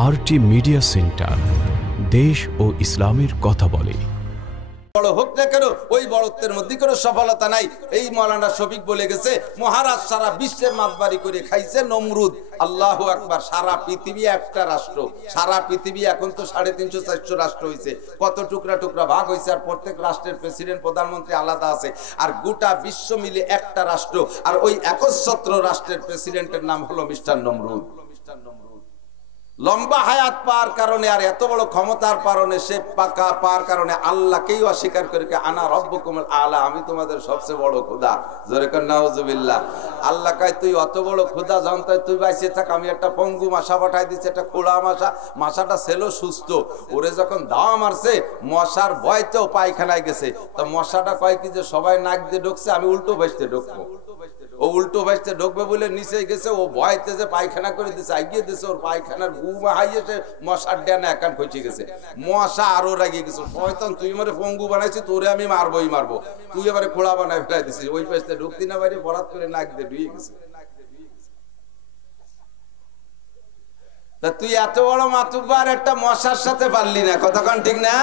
RT media centre, দেশ ও ইসলামের কথা বলে। বড় হোক না কেন ওই বড়ত্বের মধ্যে কোনো সফলতা নাই। এই মৌলানা শফিক বলে গেছে মহারাজ সারা বিশ্বের মাতবাড়ি করে খাইছে নমরুদ। আল্লাহু আকবার। সারা পৃথিবী একটা রাষ্ট্র, সারা পৃথিবী এখন তো 350-400 রাষ্ট্র হয়েছে, কত টুকরা টুকরা ভাগ হয়েছে, আর প্রত্যেক রাষ্ট্রের প্রেসিডেন্ট প্রধানমন্ত্রী আলাদা আছে, আর গোটা বিশ্ব মিলে একটা রাষ্ট্র, আর ওই একচ্ছত্র রাষ্ট্রের প্রেসিডেন্টের নাম হলো মিস্টার নমরুদ। লম্বা হায়াত পাওয়ার কারণে আর এত বড় ক্ষমতার কারণে সে পাকা পাওয়ার কারণে আল্লাহকেই অস্বীকার করে আনা রব্বুকুমুল আলা, আমি তোমাদের সবচেয়ে বড় খোদা। জোরে কর নাউজুবিল্লাহ। আল্লাহ কয় তুই অত বড় খোদা জানতাই তুই বাইসে থাক, আমি একটা পঙ্গু মাসা পাঠাই দিচ্ছি, একটা খোলা মাসা। মাসাটা ছিল সুস্থ, ওরে যখন দাওয়া মারছে মশার ভয়তেও পায়খানায় গেছে, তো মশাটা কয় কি যে সবাই নাক দিয়ে ঢুকছে, আমি উল্টো বাইসতে ঢুকবো। ও উল্টো বাইসতে ঢুকবে বলে নিচে গেছে, ও ভয়তে যে পায়খানা করে দিছে, আগিয়ে দিছে, ওর পায়খানার গুমা হাইয়েছে, মশার ডানা একান খচে গেছে। মশা আরো রাগিয়ে গেছে, শয়তান তুই আমারে পঙ্গু বানাইছি, তোরে আমি মারবই মারবো, তুই এবারে খোলা বানাই ফেলাই দিছিস। ওই পাশে ঢুকতি না বাইরে বরাত করে নাক দিয়ে ঢুকে গেছে। তা তুই এত বড় মাতুব্বার একটা মশার সাথে পারলি না, কতক্ষণ ঠিক না?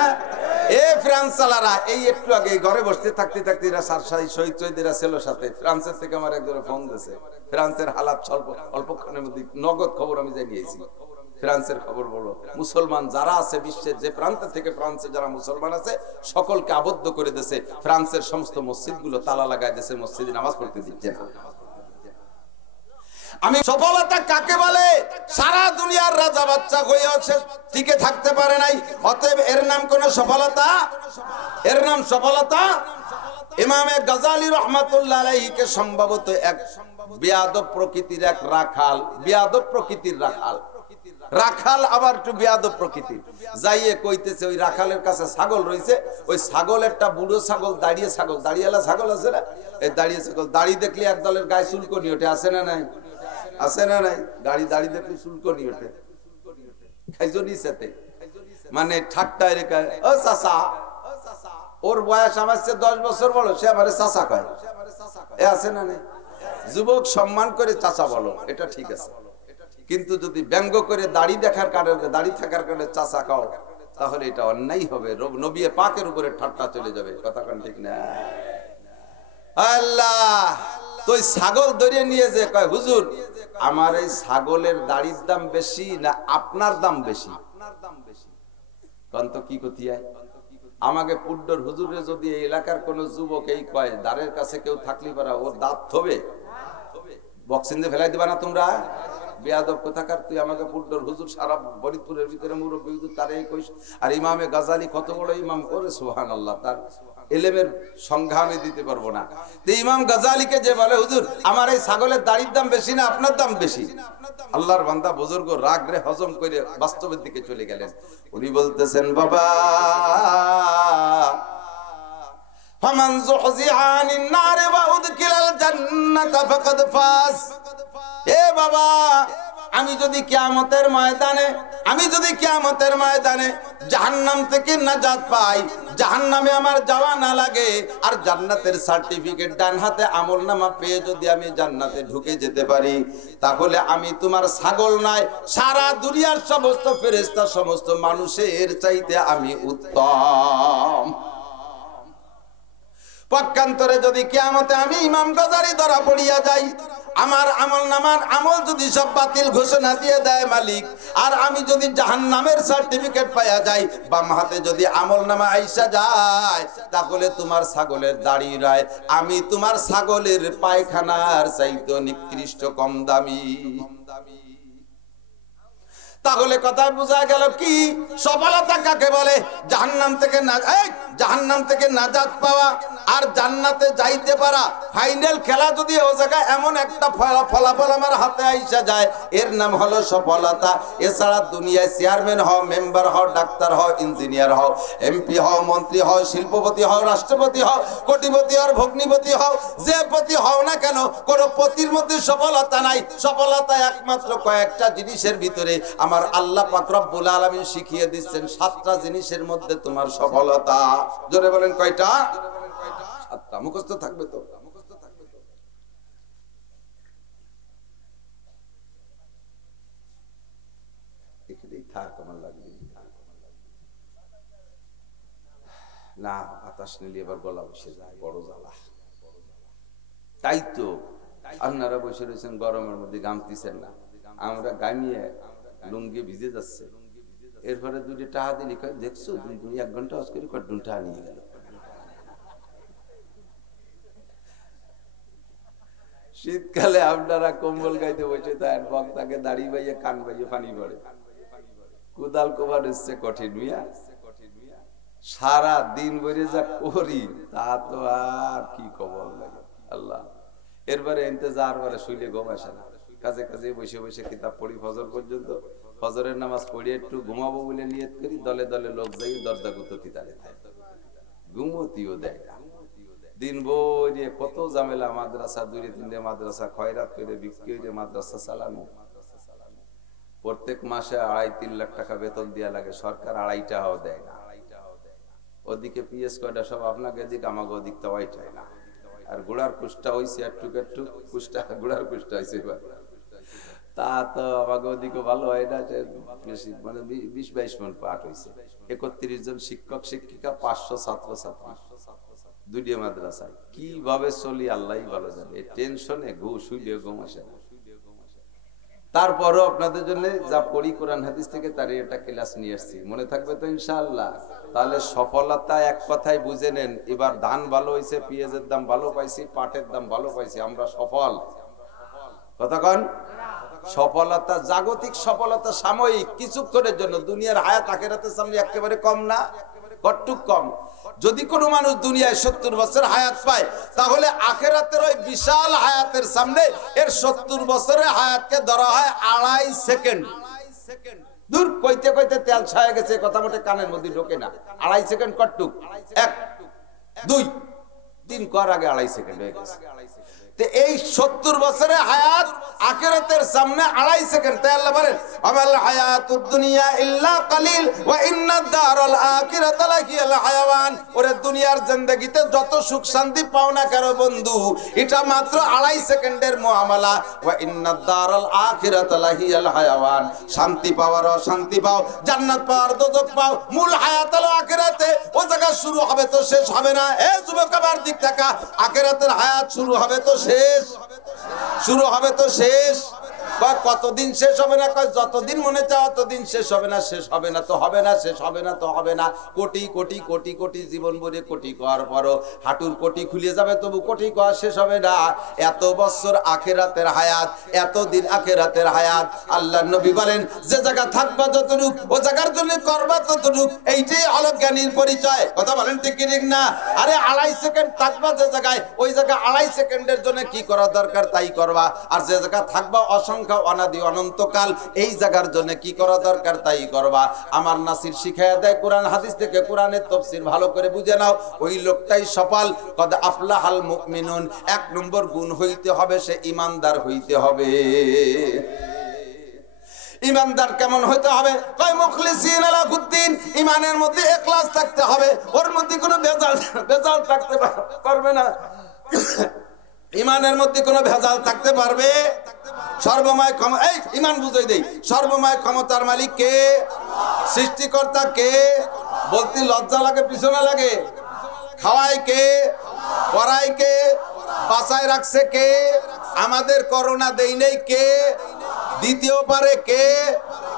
এ ফ্রান্স চালারা এই একটু আগে ঘরে বসতে থাকতে থাকতে শহীদ শহীদেরা ছিল সাথে, ফ্রান্সের থেকে আমার একজন ফোন দিয়েছে। ফ্রান্সের হালাত অল্পক্ষণের মধ্যে নগদ খবর আমি জানিয়েছি। ফ্রান্সের খবর বলো, মুসলমান যারা আছে বিশ্বের যে প্রান্ত থেকে ফ্রান্সে যারা মুসলমান আছে সকলকে আবদ্ধ করে দিয়েছে। ফ্রান্সের সমস্ত মসজিদ গুলো তালা লাগাই দিয়েছে, মসজিদে নামাজ পড়তে দিচ্ছে না। আমি সফলতা কাকে বলে? সারা দুনিয়ার রাজা বাচ্চা হয়েও টিকে থাকতে পারে নাই, অতএব এর নাম কোন সফলতা? এর নাম সফলতা? ইমামে গাজালি রহমাতুল্লাহ আলাইহিকে সম্ভবত এক বেয়াদব প্রকৃতির এক রাখাল, বেয়াদব প্রকৃতির রাখাল, রাখাল আবার একটু বেয়াদব প্রকৃতির, যাইয়ে কইতেছে ওই রাখালের কাছে ছাগল রয়েছে, ওই ছাগল একটা বুড়ো ছাগল, দাঁড়িয়ে ছাগল, দাঁড়িয়েলা ছাগল আছে না, এই দাঁড়িয়ে ছাগল, দাড়ি দেখলে এক দলের গায়ে চুলকনি ওঠে, আছে না নাই? আছে না নাই? দাড়ি দেখলে চুলকনি ওঠে, খাইজনি সাথে মানে ঠাট্টায় রেখা, ও চাচা, ওর বয়স আমার চেয়ে 10 বছর বড়, সে আমারে চাচা কয়, এ আছে না নাই? যুবক সম্মান করে চাচা বলো, এটা ঠিক আছে, কিন্তু যদি ব্যঙ্গ করে দাড়ি দেখার কারণে, দাড়ি থাকার কারণে চাচা খাও, তাহলে এটা অন্যায় হবে, নবী পাকের উপরে ঠাট্টা চলে যাবে, কথা কান ঠিক না? আল্লাহ তো ছাগল ধরে নিয়ে যে কয়, হুজুর আমার এই ছাগলের দাড়ির দাম বেশি না আপনার দাম বেশি? কন্ত কি ক্ষতি হয়? আমাকে পুড্ডর হুজুরে যদি এই এলাকার কোন যুবক এই কয়, দাঁড়ের কাছে কেউ থাকলে পারা ওর দাঁত থবে, বক্সিং দিয়ে ফেলাই দিবা না তোমরা? বেয়াদব কোথাকার, তুই আমাকে পুড্ডর হুজুর, সারা ফরিদপুরের ভিতরে মুরব্বী হুজুর, তারে কইস। আর ইমামে গাজালি কত বড় ইমাম করে, সুবহানাল্লাহ, তার এলেমের সংজ্ঞা আমি দিতে পারবো না। তো ইমাম গাজালিকে যে বলে হুজুর আমার এই ছাগলের দাড়ির দাম বেশি না আপনার দাম বেশি, আল্লাহর বান্দা বুজুর্গ রাগ রে হজম করে বাস্তবের দিকে চলে গেলেন। উনি বলতেছেন, বাবা ফামান যুহজিহা আনিন নারি ওয়া উদখিলাল জান্নাতা ফাকাদ ফাজ। এ বাবা, আমি যদি কিয়ামতের ময়দানে জাহান্নাম থেকে নাজাত পাই, জাহান্নামে আমার যাওয়া না লাগে, আর জান্নাতের সার্টিফিকেট ডান হাতে আমলনামা পেয়ে যদি আমি জান্নাতে ঢুকে যেতে পারি, তাহলে আমি তোমার ছাগল নয়, সারা দুনিয়ার সমস্ত ফেরেশতা, সমস্ত মানুষের চাইতে আমি উত্তম। পক্ষান্তরে যদি কিয়ামতে আমি ইমাম গাজালি ধরা পড়িয়া যাই, আমার আমল যদি সব বাতিল ঘোষণা দিয়ে দেয় মালিক, আর আমি যদি জাহান্নামের সার্টিফিকেট পাইয়া যাই, বাম হাতে যদি আমলনামা আইসা যায়, তাহলে তোমার ছাগলের দাড়ি রায় আমি তোমার ছাগলের পায়খানার চাইতে নিকৃষ্ট কম দামি। তাহলে কথা বোঝা গেল কি সফলতা কাকে বলে? জাহান্নাম থেকে নাজাত পাওয়া আর জান্নাতে যাইতে পারা, ফাইনাল খেলা যদি ও জায়গায় এমন একটা ফলাফল আমার হাতে আইসা যায়, এর নাম হলো সফলতা। এছাড়া দুনিয়ায় চেয়ারম্যান হও, মেম্বার হও, ডাক্তার হও, ইঞ্জিনিয়ার হও, এমপি হও, মন্ত্রী হও, শিল্পপতি হও, রাষ্ট্রপতি হও, কোটিপতি হও, ভগ্নিপতি হও, যে পতি হও না কেন, কোন পতির মধ্যে সফলতা নাই। সফলতা একমাত্র কয়েকটা জিনিসের ভিতরে আমার আল্লাহ পাক রব্বুল আলামিন শিখিয়ে দিচ্ছেন, 7টা জিনিসের মধ্যে তোমার সফলতা। জোরে বলেন কয়টা? 7টা। মুখস্থ থাকবে তো? থাক, আমার লাগবে না। বাতাস নিলে এবার গলা বসে যায়, বড় জ্বালা। তাই তো আপনারা বসে রয়েছেন গরমের মধ্যে, গামতিছেন না, আমরা গামিয়ে লুঙ্গি ভিজে যাচ্ছে। এরপরে দুটি টাকা দিলি, দেখছো তুমি 1 ঘন্টা হজ করি, কটুন টাকা নিয়ে গেল। শীতকালে আপনারা কম্বল গাইতে বসে থাকেন, বক্তাকে দাড়ি বাইয়ে কান বাইয়ে পানি পড়ে, কোদাল কোবার এসছে কঠিন মিয়া। সারা দিন বেড়ে যা করি তা তো আর কি খবর লাগে আল্লাহ। এরপরে ইন্তজার করে শুইলে ঘুম আসে না, কাজে কাজে বসে বসে কিতাব পড়ি ফজর পর্যন্ত। ফজরের নামাজ পড়িয়ে একটু ঘুমাবো বলে নিয়ত করি, দলে দলে লোক যাই দরজা গুততি তারে থাকে, ঘুমতিও দেয় না। দিন বইয়ে কত ঝামেলা, মাদ্রাসা 2-3 মাদ্রাসা খয়রাত করে বিক্রি হয়ে মাদ্রাসা চালানো। প্রত্যেক মাসে 2.5-3 লাখ টাকা বেতন দেওয়া লাগে, সরকার 2.5 টাকাও দেয় না। ওদিকে পিএস কয়টা সব আপনাকে দিক, আমাকে ওদিক তো ওইটাই না। আর গোড়ার কুষ্টা হয়েছে একটু একটু, কুষ্টা গোড়ার কুষ্টা হয়েছে এবার, তা তো আমাকে ওদিকে ভালো হয় না। বেশি মানে 20-22 মণ পাঠ হয়েছে, 31 জন শিক্ষক শিক্ষিকা, 500 ছাত্র ছাত্রী, 2টি মাদ্রাসায়। কিভাবে চলি আল্লাহ ভালো জানে। এই টেনশনে শুইলে ঘুম আসে না। তারপরও আপনাদের জন্য যা পড়ি কোরআন হাদিস থেকে তার একটা ক্লাস নিয়ে আসছি, মনে থাকবে তো ইনশাআল্লাহ। তাহলে সফলতা এক কথায় বুঝে নেন, এবার ধান ভালো হয়েছে, পেঁয়াজের দাম ভালো পাইছি, পাটের দাম ভালো পাইছি, আমরা সফল। কথা কন, সফলতা জাগতিক সফলতা সাময়িক কিছুক্ষণের জন্য, দুনিয়ার হায়াত আখিরাতের সামনে একেবারে কম না, কতটুক কম। যদি কোনো মানুষ দুনিয়ায় 70 বছর হায়াত পায়, তাহলে আখিরাতের ওই বিশাল হায়াতের সামনে এর 70 বছরের হায়াতকে ধরা হয় 2.5 সেকেন্ড। দূর কইতে কইতে তেল ছায়া গেছে, কথা মোটে কানের মধ্যে ঢোকে না। 2.5 সেকেন্ড কতটুক? 1 2 3 কর আগে 2.5 সেকেন্ড হয়ে গেছে। এই 70 বছরের হায়াত আখিরাতের সামনে 2.5 সেকেন্ড। তাই আল্লাহ বলেন, আমাল হায়াতুদ দুনিয়া ইল্লা কালিল ওয়া ইন্নাদ দারাল আখিরাতা লাহিয়াল হায়াওয়ান। ওরে দুনিয়ার জিন্দেগিতে যত সুখ শান্তি পাও না কেন বন্ধু, এটা মাত্র 2.5 সেকেন্ডের মুআমালা। ওয়া ইন্নাদ দারাল আখিরাতা লাহিয়াল হায়াওয়ান। শান্তি পাওয়ার অশান্তি পাও, জান্নাত পাওয়ার দোজখ পাও, মূল হায়াত হলো আখিরাতে। ও জায়গা শুরু হবে তো শেষ হবে না। এ যুবক আমার দিক থেকে, আখিরাতের হায়াত শুরু হবে তো শেষ, শুরু হবে তো শেষ। কতদিন শেষ হবে না? যতদিন মনে চাও ততদিন শেষ হবে না। শেষ হবে না তো হবে না, শেষ হবে না তো হবে না। কোটি কোটি কোটি কোটি জীবন ভরে কোটি করার পরও হাঁটুর কোটি খুলে যাবে, তবু কোটি করা শেষ হবে না। এত বছর আখিরাতের হায়াত, এতদিন আখিরাতের হায়াত। আল্লাহর নবী বলেন, যে জায়গা থাকবা যতটুক, ও জায়গার জন্য করবা ততটুক। এইটাই হলো জ্ঞানীর পরিচয়। কথা বলেন ঠিক কি ঠিক না? আরে 2.5 সেকেন্ড থাকবা যে জায়গায়, ওই জায়গা 2.5 সেকেন্ডের জন্য কি করা দরকার তাই করবা। আর যে জায়গা থাকবা অসংখ্য অনাদি অনন্তকাল, এই জায়গার জন্য কি করা দরকার তাই করবা। আমার নাসির শিখায়া দেয় কোরআন হাদিস থেকে, কোরআনের তাফসীর ভালো করে বুঝে নাও, ওই লোকটাই সফল। কদ আফলাহাল মুমিনুন। 1 নম্বর গুণ হইতে হবে, সে ঈমানদার হইতে হবে। ঈমানদার কেমন হইতে হবে? কয় মুখলিসিন লাহুদ্দিন। ঈমানের মধ্যে ইখলাস থাকতে হবে, ওর মধ্যে কোনো ভেজাল থাকতে পারবে না। ঈমানের মধ্যে কোনো ভেজাল থাকতে পারবে? সর্বময় ক্ষমতা, এই ঈমান বুঝাই দেই, সর্বময় ক্ষমতার মালিক কে? সৃষ্টিকর্তা কে? বলতে লজ্জা লাগে, পিছনে লাগে। খাওয়ায় কে? পড়ায় কে? বাঁচায় রাখছে কে? আমাদের করোনা দেই নেই কে? দিতেও পারে কে?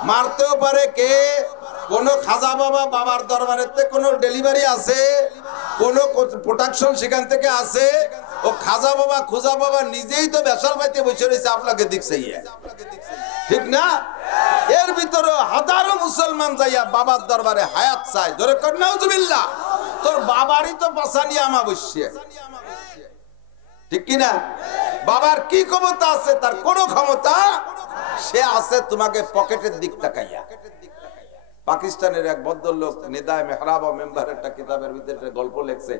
মারতেও পারে কে? কোন খাজা বাবা, বাবার দরবারেতে কোন ডেলিভারি আছে? কোন প্রোটেকশন সেখান থেকে আছে? ও খাজা বাবা খুজা বাবা নিজেই তো বেসাল পাইতে বসে রয়েছে, আপনাকে দেখছে, ঠিক না? এর ভিতরে হাজারো মুসলমান যাইয়া বাবার দরবারে হায়াত চায়। ধরে কর নাউজুবিল্লাহ, তোর বাবারই তো বাঁচানি আমাবস্যা, ঠিক কি না? বাবার কি ক্ষমতা আছে? তার কোনো ক্ষমতা সে আছে তোমাকে পকেটের দিক তাকাইয়া। পাকিস্তানের এক ভদ্রলোক নিদায় মেহরাব মেম্বার একটা কিতাবের ভিতরে গল্প লেখছে।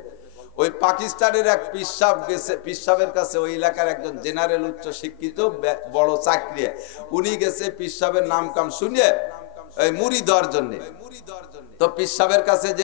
ওই পাকিস্তানের এক পিসাব গেছে, পিসাবের কাছে ওই এলাকার একজন জেনারেল উচ্চ শিক্ষিত বড় চাকরি, উনি গেছে পিসাবের নাম কাম শুনিয়ে মুড়ি দেওয়ার জন্য। তো পিসাবের কাছে